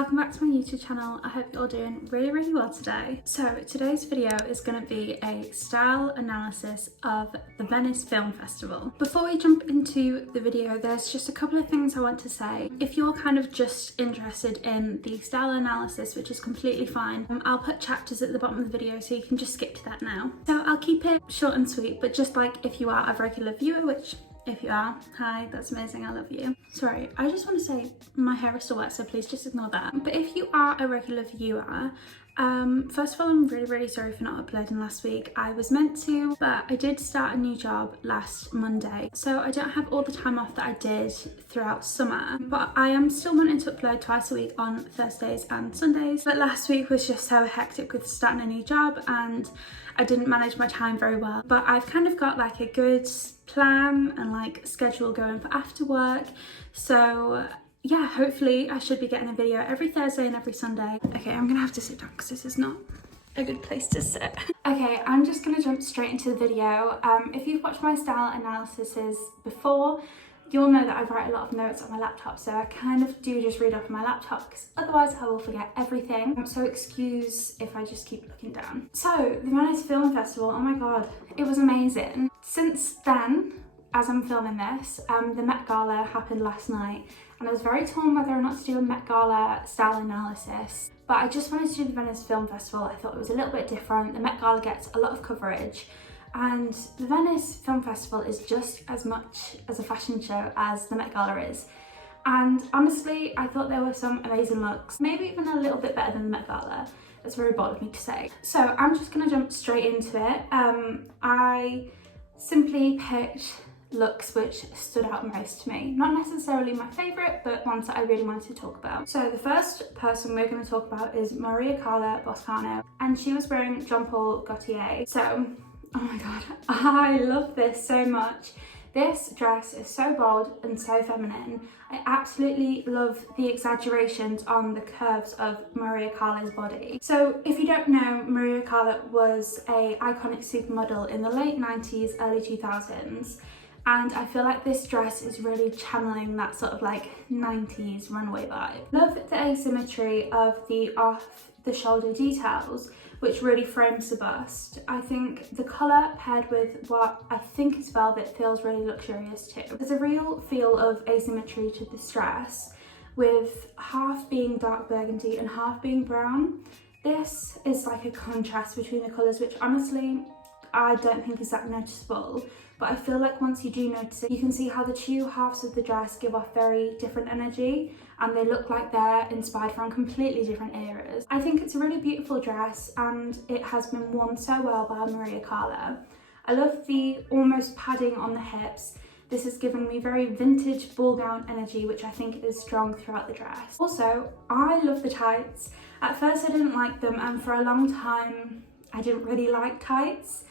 welcome back to my YouTube channel. I hope you're all doing really well today. So today's video is going to be a style analysis of the Venice Film Festival. Before we jump into the video, there's just a couple of things I want to say. If you're kind of just interested in the style analysis, which is completely fine, I'll put chapters at the bottom of the video so you can just skip to that now. So I'll keep it short and sweet, but just like if you are a regular viewer, which if you are, hi, that's amazing, I love you. Sorry, I just want to say my hair is still wet, so please just ignore that. But if you are a regular viewer, first of all, I'm really sorry for not uploading last week. I was meant to, but I did start a new job last Monday, so I don't have all the time off that I did throughout summer, but I am still wanting to upload twice a week on Thursdays and Sundays. But last week was just so hectic with starting a new job and I didn't manage my time very well. But I've kind of got like a good plan and like schedule going for after work, so yeah, hopefully I should be getting a video every Thursday and every Sunday. Okay, I'm gonna have to sit down because this is not a good place to sit. Okay, I'm just gonna jump straight into the video. If you've watched my style analyses before, you'll know that I write a lot of notes on my laptop, so I kind of do just read off my laptop because otherwise I will forget everything. So excuse if I just keep looking down. So the Venice Film Festival, oh my god, it was amazing. Since then, as I'm filming this, the Met Gala happened last night and I was very torn whether or not to do a Met Gala style analysis, but I just wanted to do the Venice Film Festival. I thought it was a little bit different. The Met Gala gets a lot of coverage, and the Venice Film Festival is just as much as a fashion show as the Met Gala is. And honestly, I thought there were some amazing looks, maybe even a little bit better than the Met Gala. That's very bold of me to say. So I'm just gonna jump straight into it. I simply picked looks which stood out most to me. Not necessarily my favourite, but ones that I really wanted to talk about. So the first person we're going to talk about is Mariacarla Boscano, and she was wearing Jean Paul Gaultier. So, oh my god, I love this so much. This dress is so bold and so feminine. I absolutely love the exaggerations on the curves of Mariacarla's body. So if you don't know, Mariacarla was an iconic supermodel in the late 90s, early 2000s. And I feel like this dress is really channeling that sort of like 90s runway vibe. Love the asymmetry of the off the shoulder details, which really frames the bust. I think the colour paired with what I think is velvet feels really luxurious too. There's a real feel of asymmetry to this dress, with half being dark burgundy and half being brown. This is like a contrast between the colours, which honestly I don't think is that noticeable, but I feel like once you do notice it, you can see how the two halves of the dress give off very different energy and they look like they're inspired from completely different eras. I think it's a really beautiful dress and it has been worn so well by Mariacarla. I love the almost padding on the hips. This is giving me very vintage ball gown energy, which I think is strong throughout the dress. Also, I love the tights. At first I didn't like them, and for a long time I didn't really like tights.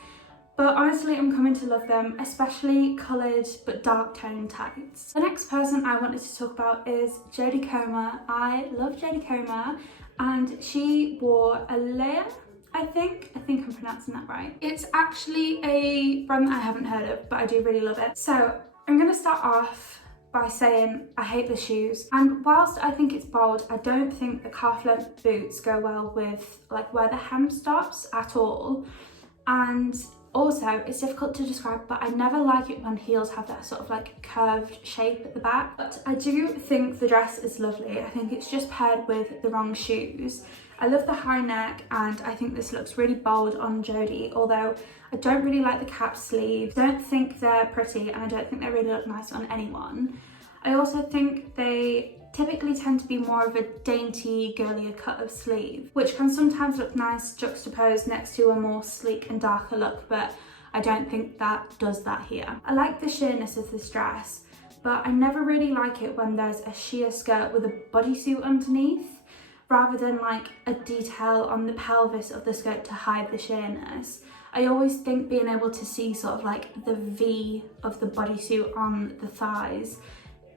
But honestly, I'm coming to love them, especially coloured but dark toned tights. The next person I wanted to talk about is Jodie Comer. I love Jodie Comer, and she wore a layer, I think I'm pronouncing that right. It's actually a brand that I haven't heard of, but I do really love it. So I'm gonna start off by saying I hate the shoes, and whilst I think it's bold, I don't think the calf length boots go well with like where the hem stops at all. And also, it's difficult to describe, but I never like it when heels have that sort of like curved shape at the back. But I do think the dress is lovely. I think it's just paired with the wrong shoes. I love the high neck, and I think this looks really bold on Jodie, although I don't really like the cap sleeves. I don't think they're pretty, and I don't think they really look nice on anyone. I also think they typically tend to be more of a dainty, girlier cut of sleeve, which can sometimes look nice juxtaposed next to a more sleek and darker look, but I don't think that does that here. I like the sheerness of this dress, but I never really like it when there's a sheer skirt with a bodysuit underneath, rather than like a detail on the pelvis of the skirt to hide the sheerness. I always think being able to see sort of like the V of the bodysuit on the thighs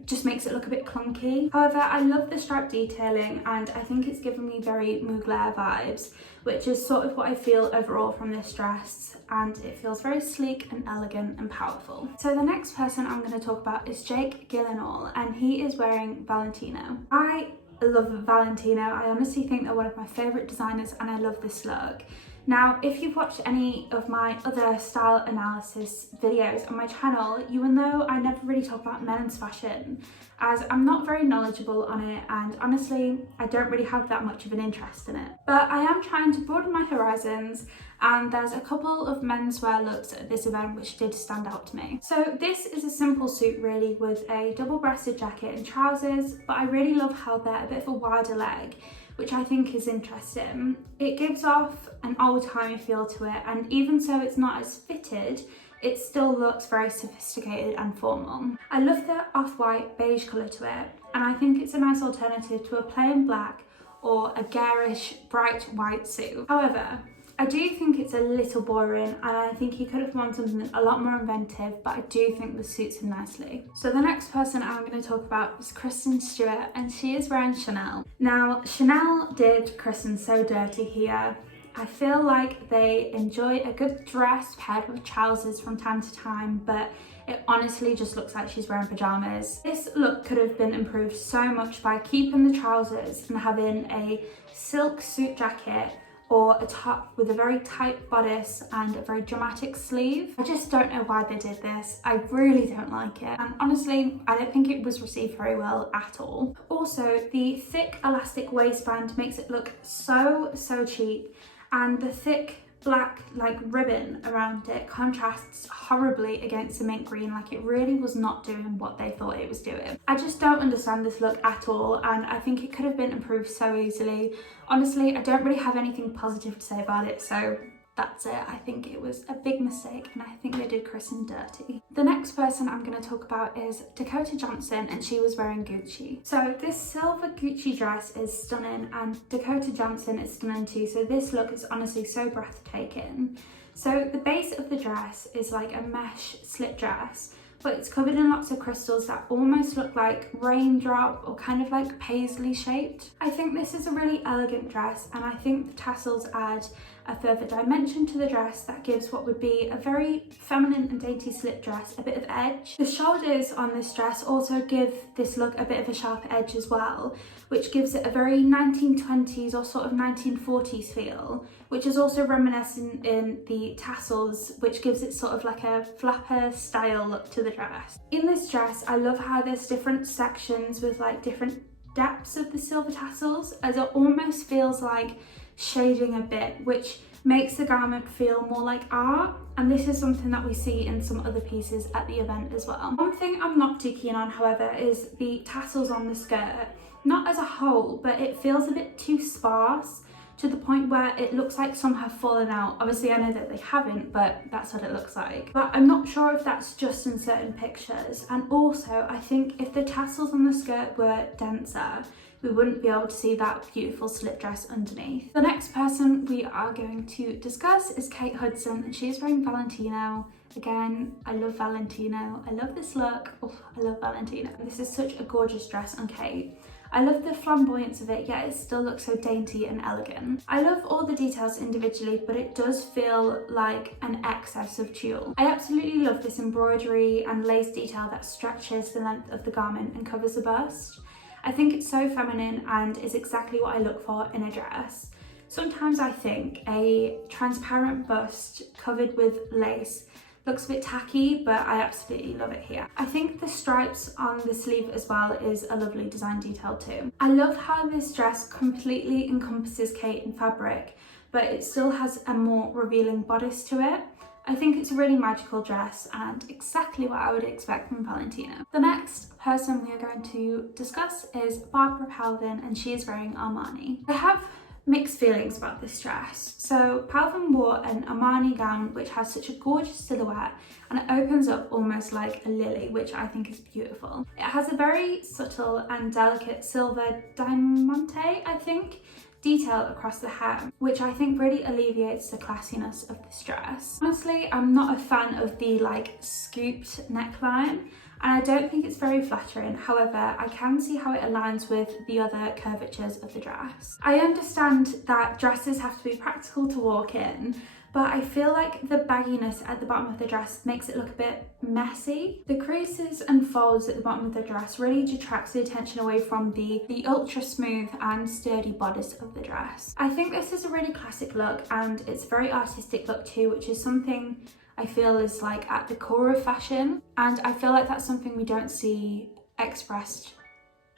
just makes it look a bit clunky. However, I love the stripe detailing, and I think it's given me very Mugler vibes, which is sort of what I feel overall from this dress, and it feels very sleek and elegant and powerful. So the next person I'm going to talk about is Jake Gyllenhaal, and he is wearing Valentino. I love Valentino. I honestly think they're one of my favourite designers and I love this look. Now, if you've watched any of my other style analysis videos on my channel, you will know I never really talk about men's fashion, as I'm not very knowledgeable on it, and honestly, I don't really have that much of an interest in it. But I am trying to broaden my horizons, and there's a couple of menswear looks at this event which did stand out to me. So this is a simple suit really, with a double-breasted jacket and trousers, but I really love how they're a bit of a wider leg, which I think is interesting. It gives off an old-timey feel to it, and even so it's not as fitted, it still looks very sophisticated and formal. I love the off-white beige colour to it, and I think it's a nice alternative to a plain black or a garish bright white suit. However, I do think it's a little boring, and I think he could have worn something a lot more inventive, but I do think this suits him nicely. So the next person I'm going to talk about is Kristen Stewart, and she is wearing Chanel. Now, Chanel did Kristen so dirty here. I feel like they enjoy a good dress paired with trousers from time to time, but it honestly just looks like she's wearing pajamas. This look could have been improved so much by keeping the trousers and having a silk suit jacket or a top with a very tight bodice and a very dramatic sleeve. I just don't know why they did this. I really don't like it. And honestly, I don't think it was received very well at all. Also, the thick elastic waistband makes it look so cheap, and the thick black ribbon around it contrasts horribly against the mint green. Like, it really was not doing what they thought it was doing. I just don't understand this look at all, and I think it could have been improved so easily. Honestly, I don't really have anything positive to say about it, so that's it. I think it was a big mistake, and I think they did Kristen dirty. The next person I'm going to talk about is Dakota Johnson, and she was wearing Gucci. So this silver Gucci dress is stunning, and Dakota Johnson is stunning too, so this look is honestly so breathtaking. So the base of the dress is like a mesh slip dress, but it's covered in lots of crystals that almost look like raindrop or kind of like paisley shaped. I think this is a really elegant dress, and I think the tassels add a further dimension to the dress that gives what would be a very feminine and dainty slip dress a bit of edge. The shoulders on this dress also give this look a bit of a sharp edge as well, which gives it a very 1920s or sort of 1940s feel, which is also reminiscent in the tassels, which gives it sort of like a flapper style look to the dress. In this dress, I love how there's different sections with like different depths of the silver tassels, as it almost feels like shading a bit, which makes the garment feel more like art, and this is something that we see in some other pieces at the event as well. One thing I'm not too keen on, however, is the tassels on the skirt. Not as a whole, but it feels a bit too sparse, to the point where it looks like some have fallen out. Obviously I know that they haven't, but that's what it looks like. But I'm not sure if that's just in certain pictures, and also I think if the tassels on the skirt were denser, we wouldn't be able to see that beautiful slip dress underneath. The next person we are going to discuss is Kate Hudson, and she is wearing Valentino. Again, I love Valentino. I love this look. Oh, I love Valentino. This is such a gorgeous dress on Kate. I love the flamboyance of it, yet it still looks so dainty and elegant. I love all the details individually, but it does feel like an excess of tulle. I absolutely love this embroidery and lace detail that stretches the length of the garment and covers the bust. I think it's so feminine and is exactly what I look for in a dress. Sometimes I think a transparent bust covered with lace looks a bit tacky, but I absolutely love it here. I think the stripes on the sleeve as well is a lovely design detail too. I love how this dress completely encompasses Kate in fabric, but it still has a more revealing bodice to it. I think it's a really magical dress and exactly what I would expect from Valentino. The next person we are going to discuss is Barbara Palvin, and she is wearing Armani. I have mixed feelings about this dress. So Palvin wore an Armani gown which has such a gorgeous silhouette, and it opens up almost like a lily, which I think is beautiful. It has a very subtle and delicate silver diamante, I think, detail across the hem, which I think really alleviates the classiness of this dress. Honestly, I'm not a fan of the like scooped neckline, and I don't think it's very flattering. However, I can see how it aligns with the other curvatures of the dress. I understand that dresses have to be practical to walk in, but I feel like the bagginess at the bottom of the dress makes it look a bit messy. The creases and folds at the bottom of the dress really detracts the attention away from the ultra smooth and sturdy bodice of the dress. I think this is a really classic look, and it's a very artistic look too, which is something I feel is like at the core of fashion, and I feel like that's something we don't see expressed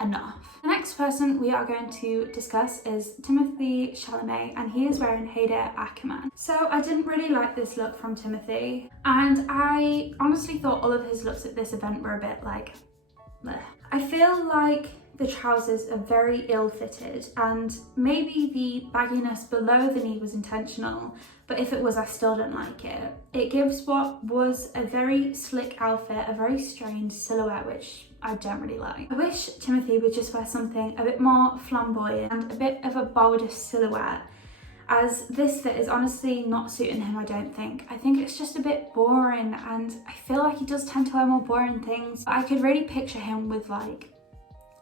enough. The next person we are going to discuss is Timothee Chalamet, and he is wearing haute Ackerman. So I didn't really like this look from Timothee, and I honestly thought all of his looks at this event were a bit like bleh. I feel like the trousers are very ill-fitted, and maybe the bagginess below the knee was intentional, but if it was, I still don't like it. It gives what was a very slick outfit a very strange silhouette, which I don't really like. I wish Timothee would just wear something a bit more flamboyant and a bit of a bolder silhouette, as this fit is honestly not suiting him, I don't think. I think it's just a bit boring, and I feel like he does tend to wear more boring things. I could really picture him with like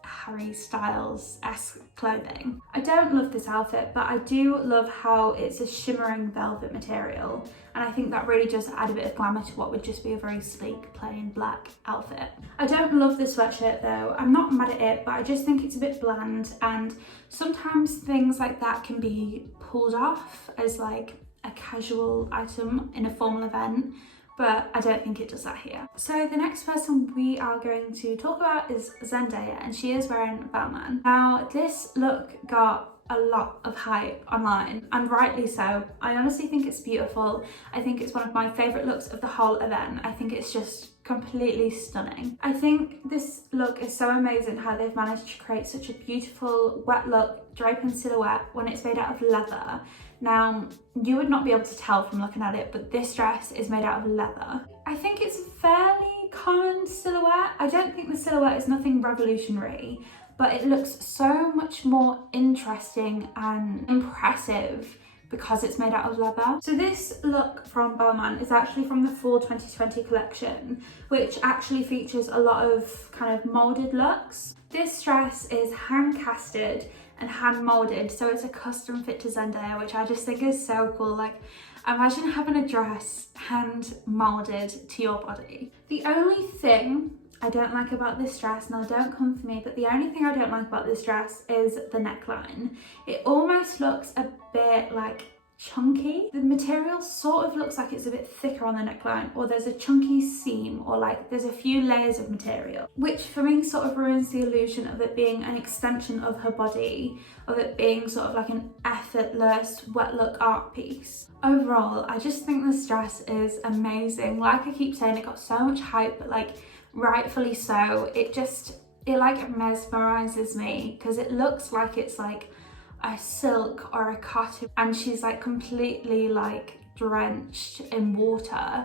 Harry Styles-esque clothing. I don't love this outfit, but I do love how it's a shimmering velvet material, and I think that really does add a bit of glamour to what would just be a very sleek plain black outfit. I don't love this sweatshirt though. I'm not mad at it, but I just think it's a bit bland, and sometimes things like that can be pulled off as like a casual item in a formal event, but I don't think it does that here. So the next person we are going to talk about is Zendaya, and she is wearing Palvin. Now this look got a lot of hype online, and rightly so. I honestly think it's beautiful. I think it's one of my favourite looks of the whole event. I think it's just completely stunning. I think this look is so amazing how they've managed to create such a beautiful wet look draping silhouette when it's made out of leather. Now, you would not be able to tell from looking at it, but this dress is made out of leather. I think it's a fairly common silhouette. I don't think the silhouette is nothing revolutionary, but it looks so much more interesting and impressive because it's made out of leather. So this look from Palvin is actually from the fall 2020 collection, which actually features a lot of kind of molded looks. This dress is hand-casted and hand molded, so it's a custom fit to Zendaya, which I just think is so cool. Like, imagine having a dress hand molded to your body. The only thing I don't like about this dress, now don't come for me, but the only thing I don't like about this dress is the neckline. It almost looks a bit like chunky. The material sort of looks like it's a bit thicker on the neckline, or there's a chunky seam, or like there's a few layers of material, which for me sort of ruins the illusion of it being an extension of her body, of it being sort of like an effortless wet look art piece. Overall, I just think this dress is amazing. Like I keep saying, it got so much hype, but like rightfully so. It like mesmerizes me because it looks like it's like a silk or a cotton, and she's like completely like drenched in water,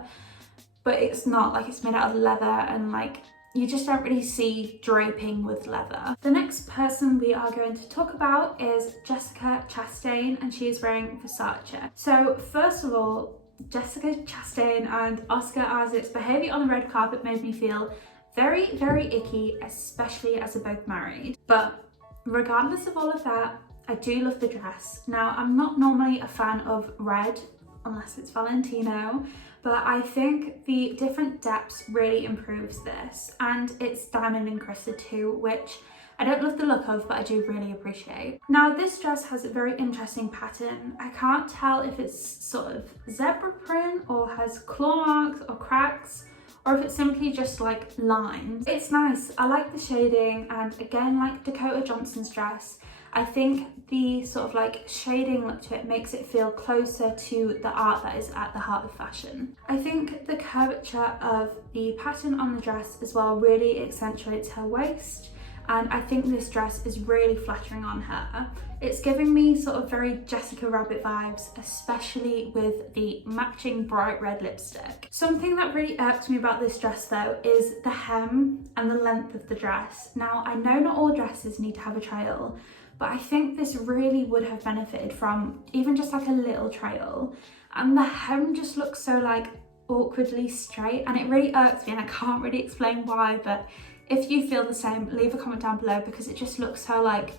but it's not. Like, it's made out of leather, and like you just don't really see draping with leather. The next person we are going to talk about is Jessica Chastain, and she is wearing Versace. So first of all, Jessica Chastain and Oscar Isaac's behaviour on the red carpet made me feel very, very icky, especially as they're both married. But regardless of all of that, I do love the dress. Now, I'm not normally a fan of red unless it's Valentino, but I think the different depths really improves this, and it's diamond encrusted too, which I don't love the look of, but I do really appreciate. Now, this dress has a very interesting pattern. I can't tell if it's sort of zebra print or has claw marks or cracks, or if it's simply just like lines. It's nice. I like the shading, and again, like Dakota Johnson's dress, I think the sort of like shading look to it makes it feel closer to the art that is at the heart of fashion. I think the curvature of the pattern on the dress as well really accentuates her waist, and I think this dress is really flattering on her. It's giving me sort of very Jessica Rabbit vibes, especially with the matching bright red lipstick. Something that really irks me about this dress though is the hem and the length of the dress. Now, I know not all dresses need to have a trail, but I think this really would have benefited from even just like a little trail. And the hem just looks so like awkwardly straight, and it really irks me, and I can't really explain why, but if you feel the same, leave a comment down below, because it just looks so like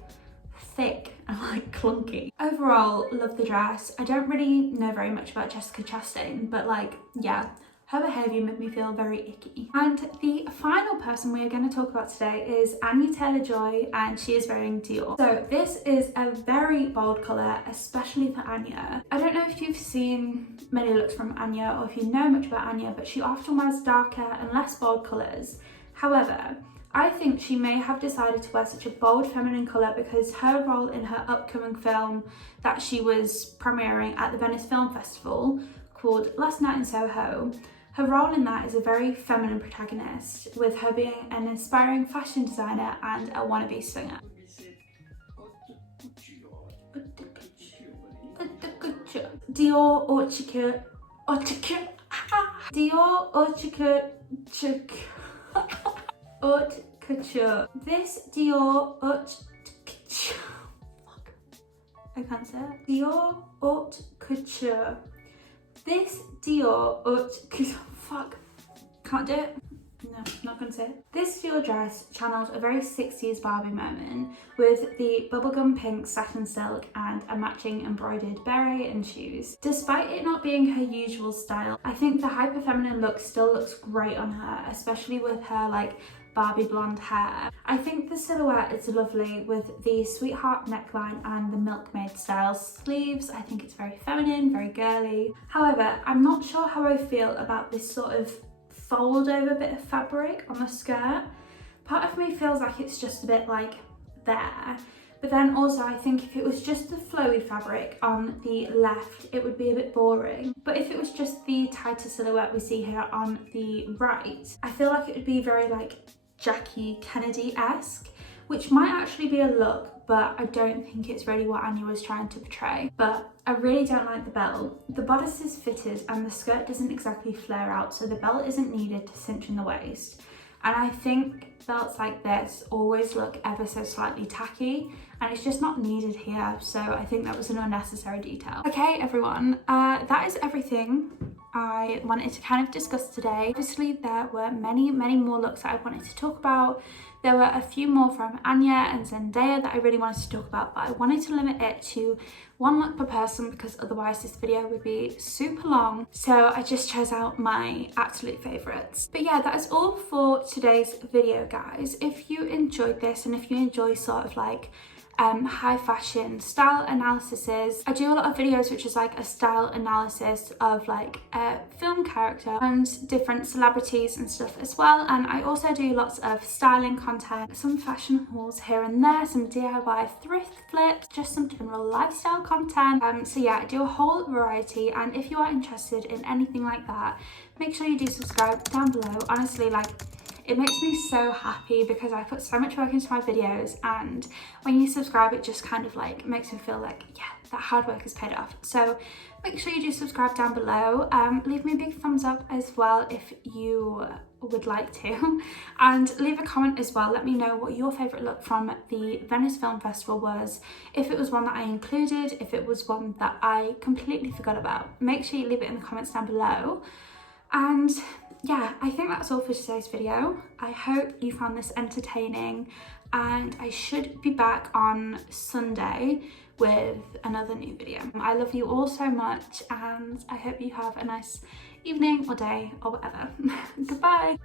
thick and like clunky. Overall, love the dress. I don't really know very much about Jessica Chastain, but like, yeah, her behaviour made me feel very icky. And the final person we are going to talk about today is Anya Taylor Joy, and she is wearing Dior. So this is a very bold colour, especially for Anya. I don't know if you've seen many looks from Anya or if you know much about Anya, but she often wears darker and less bold colours. However, I think she may have decided to wear such a bold feminine colour because her role in her upcoming film that she was premiering at the Venice Film Festival, called Last Night in Soho, her role in that is a very feminine protagonist, with her being an inspiring fashion designer and a wannabe singer. Dior haute couture, Dior haute couture. This Dior haute couture. Fuck. I can't say it. Dior haute couture. This Dior haute couture. Fuck. Can't do it. No, not gonna say it. This Dior dress channels a very 60s Barbie moment with the bubblegum pink satin silk and a matching embroidered beret and shoes. Despite it not being her usual style, I think the hyper feminine look still looks great on her, especially with her like Barbie blonde hair. I think the silhouette is lovely with the sweetheart neckline and the milkmaid style sleeves. I think it's very feminine, very girly. However, I'm not sure how I feel about this sort of fold over bit of fabric on the skirt. Part of me feels like it's just a bit like there, but then also I think if it was just the flowy fabric on the left, it would be a bit boring. But if it was just the tighter silhouette we see here on the right, I feel like it would be very like Jackie Kennedy-esque, which might actually be a look, but I don't think it's really what Anya was trying to portray. But I really don't like the belt. The bodice is fitted and the skirt doesn't exactly flare out, so the belt isn't needed to cinch in the waist. And I think belts like this always look ever so slightly tacky, and it's just not needed here, so I think that was an unnecessary detail. Okay everyone, that is everything I wanted to kind of discuss today. Obviously there were many more looks that I wanted to talk about. There were a few more from Anya and Zendaya that I really wanted to talk about, but I wanted to limit it to one look per person because otherwise this video would be super long. So I just chose out my absolute favourites. But yeah, that is all for today's video, guys. If you enjoyed this and if you enjoy sort of like high fashion style analyses, I do a lot of videos which is like a style analysis of like a film character and different celebrities and stuff as well. And I also do lots of styling content, some fashion hauls here and there, some DIY thrift flips, just some general lifestyle content. So yeah, I do a whole variety, and if you are interested in anything like that, make sure you do subscribe down below. Honestly, like, it makes me so happy because I put so much work into my videos, and when you subscribe it just kind of like makes me feel like, yeah, that hard work is paid off. So make sure you do subscribe down below. Leave me a big thumbs up as well if you would like to, and leave a comment as well. Let me know what your favourite look from the Venice Film Festival was, if it was one that I included, if it was one that I completely forgot about. Make sure you leave it in the comments down below. And yeah, I think that's all for today's video. I hope you found this entertaining, and I should be back on Sunday with another new video. I love you all so much, and I hope you have a nice evening or day or whatever. Goodbye.